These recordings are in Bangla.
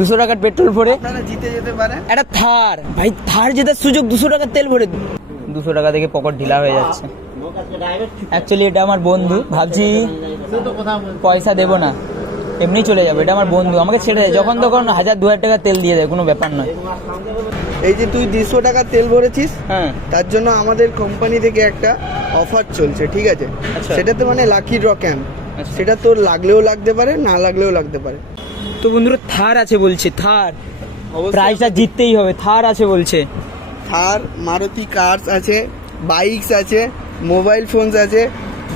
200 টাকার পেট্রোল ভরে আপনারা জিতে যেতে পারেন একটা থার। ভাই থার জেতার সুযোগ, 200 টাকার তেল ভরে। 200 টাকা থেকে পকেট ঢিলা হয়ে যাচ্ছে। অ্যাকচুয়ালি এটা আমার বন্ধু, ভাবছি পয়সা দেবো না, এমনি চলে যাবে। এটা আমার বন্ধু, আমাকে ছেড়ে দেয় যখন তখন 1000-2000 টাকা তেল দিয়ে দেয়, কোনো ব্যাপার নয়। এই যে তুই 200 টাকা তেল ভরেছিস, হ্যাঁ, তার জন্য আমাদের কোম্পানি থেকে একটা অফার চলছে, ঠিক আছে? আচ্ছা। সেটাতে মানে লাকি ড্র ক্যাম্প, আচ্ছা। সেটা তোর লাগলেও লাগতে পারে, না লাগলেও লাগতে পারে। তো বন্ধুরা থার আছে বলছে, থার অবশ্যই প্রাইসটা জিততেই হবে। থার আছে বলছে, থার, মারুতি কার্স আছে, বাইকস আছে, মোবাইল ফোনস আছে,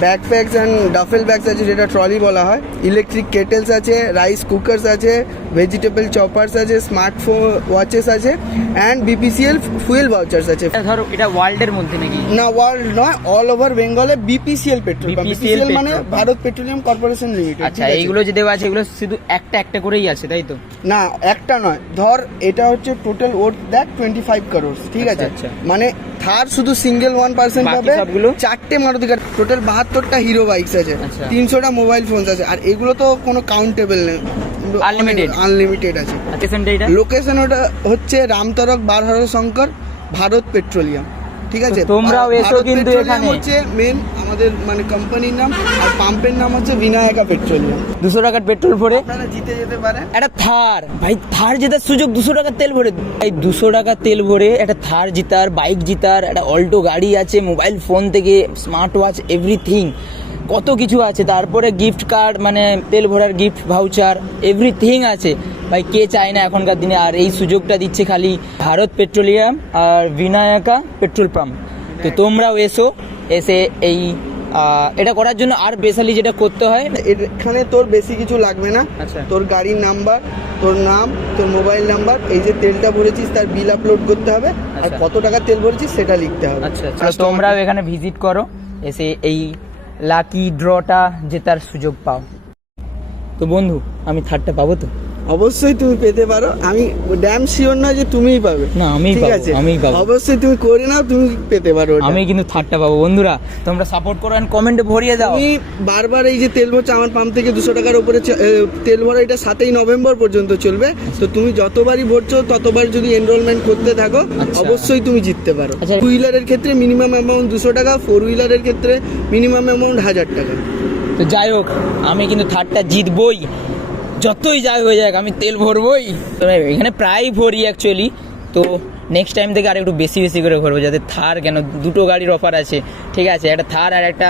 ব্যাকপ্যাকস অ্যান্ড ডাফেল ব্যাগস আছে, যেটা ট্রলি বলা হয়, ইলেকট্রিক কেটেলস আছে, রাইস কুকার্স আছে, ভেজিটেবল চপার্স আছে, স্মার্টফোন ওয়াচেস আছে, অ্যান্ড বিপিসিএল ফুয়েল ভাউচার্স আছে। ধরো এটা ওয়ার্ল্ডের মধ্যে নাকি? না, ওয়ার্ল্ড নয়, অল ওভার বেঙ্গলে BPCL petrol pump. BPCL BPCL মানে petrol pump. Bharat petroleum corporation limited. আচ্ছা, এইগুলো যে দেওয়া আছে এগুলো শুধু একটা একটা করেই আছে, তাই তো? না, একটা নয়, ধর এটা হচ্ছে টোটাল ওয়ার্থ দেখ 25 crores, ঠিক আছে? আচ্ছা, আচ্ছা। মানে থার শুধু সিঙ্গেল 1% বাকি পাবে, সবগুলো? 4টে মারুতি কার, টোটাল 72টা হিরো বাইকস আছে, আচ্ছা। 300টা মোবাইল ফোনস আছে, আর এগুলো তো কোনো কাউন্টেবল নেই, Unlimited? আনলিমিটেড আছে। লোকেশনটা এটা? লোকেশন ওটা হচ্ছে রামতরক বারহর শঙ্কর, ভারত পেট্রোলিয়াম, ঠিক আছে? তো তোমরাও আর এসো ভারত কিন্তু পেট্রোলিয়াম এখানে। হচ্ছে মেন আমাদের মানে কোম্পানির নাম, আর পাম্পের নাম হচ্ছে বিনায়কা পেট্রোলিয়াম। 200 টাকার পেট্রোল ভরে আপনারা জিতে যেতে পারেন একটা থার। ভাই থার জেতার সুযোগ, 200 টাকার তেল ভরে। ভাই 200 টাকা তেল ভরে একটা থার জিতার, বাইক জিতার, একটা অল্টো গাড়ি আছে, মোবাইল ফোন থেকে স্মার্ট ওয়াচ, এভরিথিং, কত কিছু আছে। তারপরে গিফট কার্ড, মানে তেল ভরার গিফট ভাউচার, এভরিথিং আছে। ভাই কে চায় না এখনকার দিনে? আর এই সুযোগটা দিচ্ছে খালি ভারত পেট্রোলিয়াম আর বিনায়কা পেট্রোল পাম্প। তো তোমরাও এসো, এসে এই এটা করার জন্য আর স্পেশালি যেটা করতে হয়, এখানে তোর বেশি কিছু লাগবে না। আচ্ছা। তোর গাড়ির নাম্বার, তোর নাম, তোর মোবাইল নাম্বার, এই যে তেলটা ভরেছিস তার বিল আপলোড করতে হবে, আর আচ্ছা। কত টাকা তেল ভরেছিস সেটা লিখতে হবে। আচ্ছা আচ্ছা, তোমরাও এখানে ভিজিট করো, এসে এই লাকি ড্রটা জেতার সুযোগ পাও। তো বন্ধু, আমি থার্ডটা পাবো তো? অবশ্যই তুমি পেতে পারো, আমি ড্যাম শিওর নয় যে তুমিই পাবে। না, আমিই ঠিক পাবো, আছে? আমিই পাবো। অবশ্যই তুমি করে নাও, তুমি পেতে পারো ওটা। আমি কিন্তু থার্ডটা পাবো। বন্ধুরা তোমরা সাপোর্ট করো, এন্ড কমেন্টে ভরিয়ে দাও। তুমি বারবার এই যে তেল ভরছো আমার পাম্প থেকে 200 টাকার উপরে তেল ভরা, এটা 7ই নভেম্বর পর্যন্ত চলবে। তো তুমি যতবারই ভরছো ততবার যদি এনরোলমেন্ট করতে থাকো, আচ্ছা। অবশ্যই তুমি জিততে পারো। আচ্ছা। 2 হুইলারের ক্ষেত্রে মিনিমাম অ্যামাউন্ট 200 টাকা, 4 হুইলারের ক্ষেত্রে মিনিমাম অ্যামাউন্ট 1000 টাকা। তো যাই হোক, আমি কিন্তু থার্ডটা জিতবই, যতই যাই হয়ে যাক, আমি তেল ভরবই। তো এখানে প্রায় ভরি অ্যাকচুয়ালি। তো নেক্সট টাইম থেকে আর একটু বেশি বেশি করে ভরবো, যাতে থার, কেন দুটো গাড়ির অফার আছে, ঠিক আছে? একটা থার আর একটা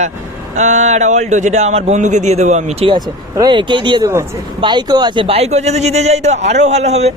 অল্টো, যেটা আমার বন্ধুকে দিয়ে দেবো আমি, ঠিক আছে? একেই দিয়ে দেবো। বাইকও আছে, বাইকও যদি জিতে যাই তো আরও ভালো হবে।